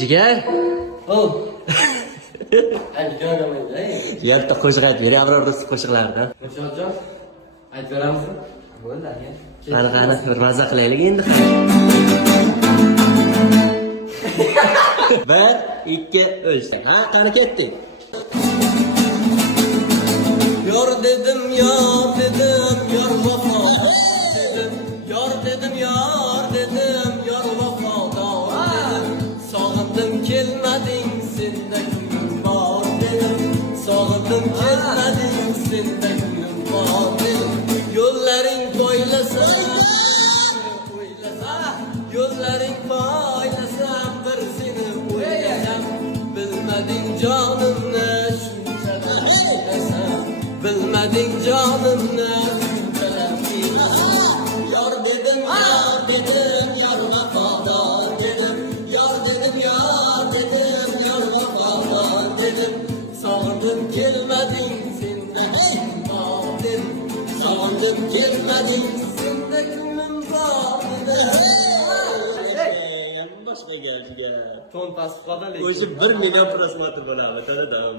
Jigar. Oh. Aytib beraman-da. Yerda qo'shiq aytib bering, Abror qo'shiqlardan. Misoljon, aytib beramizmi? Bo'ldi aka. Qani, bir maza qilaylik endi. 1, 2, 3. Ha, qani ketdik. Yor dedim, yor dedim, yor vafo dedim. Yor dedim, yor dedim, yor vafodor dedim. Sog'indim kelmading, senda kunim bor dedim. Sog'indim kelmading, senda kunim bor dedim. Yo'llaring poylasa, yo'llaring poylasa bir seni o'ylasam. Bilmading jonimni shunchalar o'ylasam. Bilmading jonimni shunchalar o'ylasam. Yor dedim, yor vafodor dedim. Yor dedim, yor vafodor dedim. Sog'indim kelmading, senda kunim bor dedim. Sog'indim kelmading, senda kunim bor dedim. Boshqa gapga. To'n past qoldi lekin. O'sha 1 million prosmotr bo'ladi, tanadan.